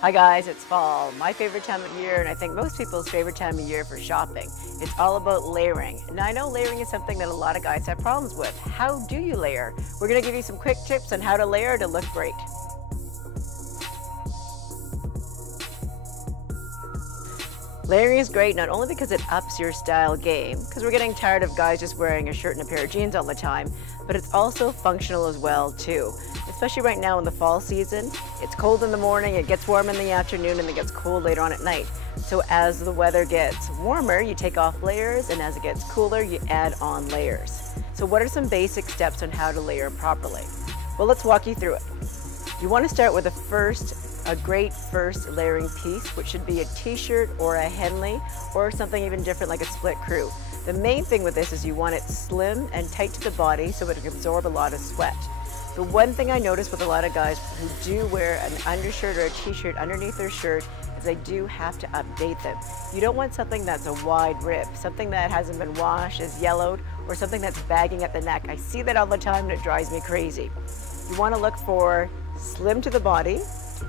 Hi guys, it's fall, my favorite time of year, and I think most people's favorite time of year for shopping. It's all about layering. Now I know layering is something that a lot of guys have problems with. How do you layer? We're going to give you some quick tips on how to layer to look great. Layering is great not only because it ups your style game, because we're getting tired of guys just wearing a shirt and a pair of jeans all the time, but it's also functional as well too. Especially right now in the fall season, it's cold in the morning, it gets warm in the afternoon, and it gets cold later on at night. So as the weather gets warmer, you take off layers, and as it gets cooler, you add on layers. So what are some basic steps on how to layer properly? Well, let's walk you through it. You want to start with a great first layering piece, which should be a t-shirt or a Henley or something even different like a split crew. The main thing with this is you want it slim and tight to the body so it can absorb a lot of sweat. The one thing I notice with a lot of guys who do wear an undershirt or a t-shirt underneath their shirt is they do have to update them. You don't want something that's a wide rib, something that hasn't been washed, is yellowed, or something that's bagging at the neck. I see that all the time and it drives me crazy. You want to look for slim to the body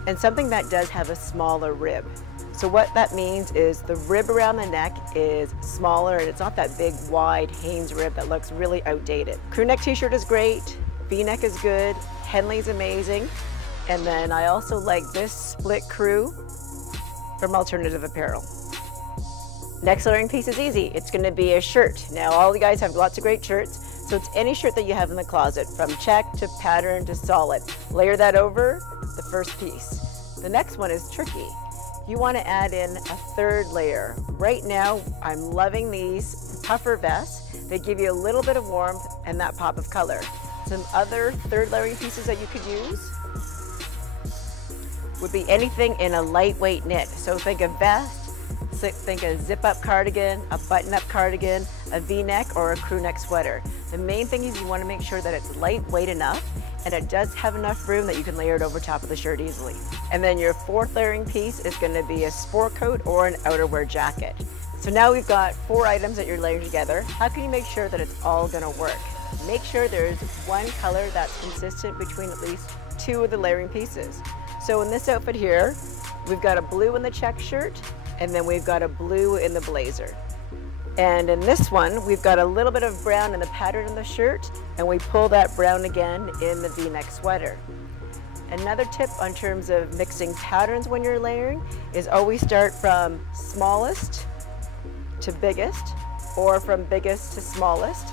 and something that does have a smaller rib. So what that means is the rib around the neck is smaller and it's not that big wide Hanes rib that looks really outdated. Crew neck t-shirt is great, V-neck is good, Henley's amazing, and then I also like this split crew from Alternative Apparel. Next layering piece is easy. It's going to be a shirt. Now all you guys have lots of great shirts, so it's any shirt that you have in the closet, from check to pattern to solid. Layer that over the first piece. The next one is tricky. You want to add in a third layer. Right now I'm loving these puffer vests. They give you a little bit of warmth and that pop of color. Some other third layering pieces that you could use would be anything in a lightweight knit. So think a vest, think a zip-up cardigan, a button-up cardigan, a V-neck, or a crew neck sweater. The main thing is you want to make sure that it's lightweight enough and it does have enough room that you can layer it over top of the shirt easily. And then your fourth layering piece is going to be a sport coat or an outerwear jacket. So now we've got 4 items that you're layering together. How can you make sure that it's all going to work? Make sure there's one color that's consistent between at least 2 of the layering pieces. So in this outfit here, we've got a blue in the check shirt, and then we've got a blue in the blazer. And in this one, we've got a little bit of brown in the pattern in the shirt, and we pull that brown again in the V-neck sweater. Another tip on terms of mixing patterns when you're layering is always start from smallest to biggest, or from biggest to smallest,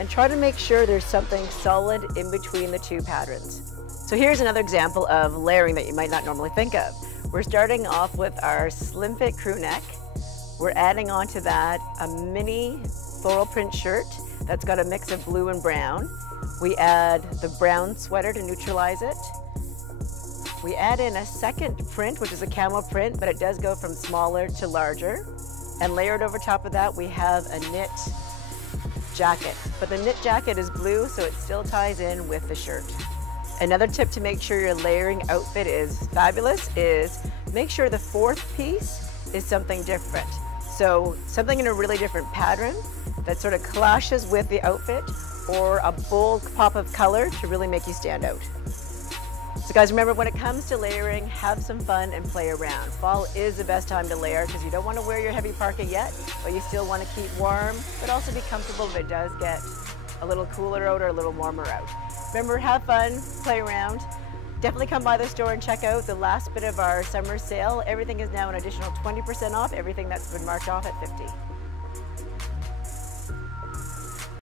and try to make sure there's something solid in between the 2 patterns. So here's another example of layering that you might not normally think of. We're starting off with our slim fit crew neck. We're adding onto that a mini floral print shirt that's got a mix of blue and brown. We add the brown sweater to neutralize it. We add in a second print, which is a camel print, but it does go from smaller to larger. And layered over top of that, we have a knit jacket, but the knit jacket is blue, so it still ties in with the shirt. Another tip to make sure your layering outfit is fabulous is make sure the 4th piece is something different. So something in a really different pattern that sort of clashes with the outfit, or a bold pop of color to really make you stand out. So guys, remember, when it comes to layering, have some fun and play around. Fall is the best time to layer because you don't want to wear your heavy parka yet, but you still want to keep warm, but also be comfortable if it does get a little cooler out or a little warmer out. Remember, have fun, play around. Definitely come by the store and check out the last bit of our summer sale. Everything is now an additional 20% off, everything that's been marked off at 50%.